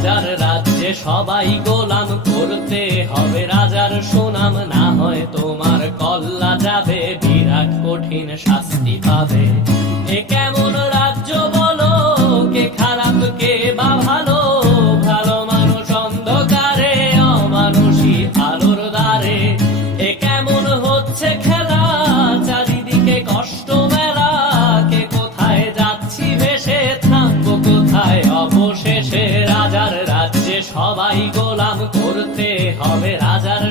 রাজার রাজ্যে সবাই গোলাম, করতে হবে রাজার সুনাম, না হয় তোমার কল্লা যাবে, বিরাট কঠিন শাস্তি পাবে। এ কেমন রাজ্য বলো, কে খারাপ কে বা ভালো, ভালো মানুষ অন্ধকারে, অমানুষী আলোর দ্বারে। এ কেমন হচ্ছে খেলা, চারিদিকে কষ্ট মেলা, কে কোথায় যাচ্ছি ভেসে, থামবো কোথায় অবশেষে। রাজার রাজ্যে সবাই গোলাম, করতে হবে রাজার